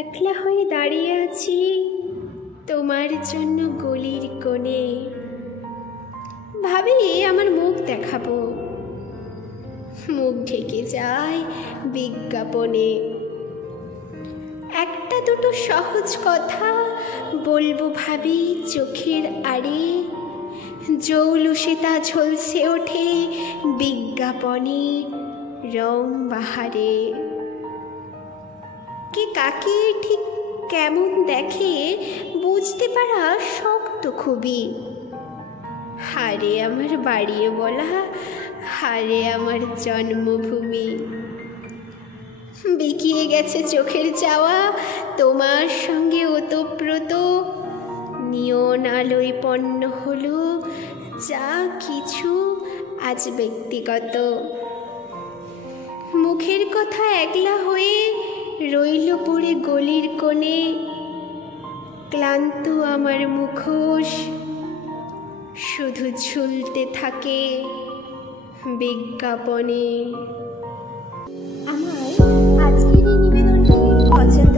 একলা হয়ে দাঁড়িয়ে আছি তোমার জন্য গলির কোণে। ভাবি আমার মুখ দেখাবো, মুখ ঢেকে যায় বিজ্ঞাপনে। একটা দুটো সহজ কথা বলবো ভাবি চোখের আড়ে, জৌলুসে তা ঝলসে ওঠে বিজ্ঞাপনে রং বাহারে। কে কাকে ঠিক কেমন দেখে বুঝতে পারা শক্ত খুবই। হারে আমার বাড়িয়ে বলা, হারে আমার জন্মভূমি। বিকিয়ে গেছে চোখের চাওয়া তোমার সঙ্গে ওতপ্রোত, নিয়ন আলোয় পণ্য হলো যা কিছু আজ ব্যক্তিগত। মুখের কথা একলা হয়ে রইল পড়ে গলির কোণে, ক্লান্ত আমার মুখোশ শুধু ঝুলতে থাকে বিজ্ঞাপনে। আমার আজকের এই নিবেদনটি পছন্দ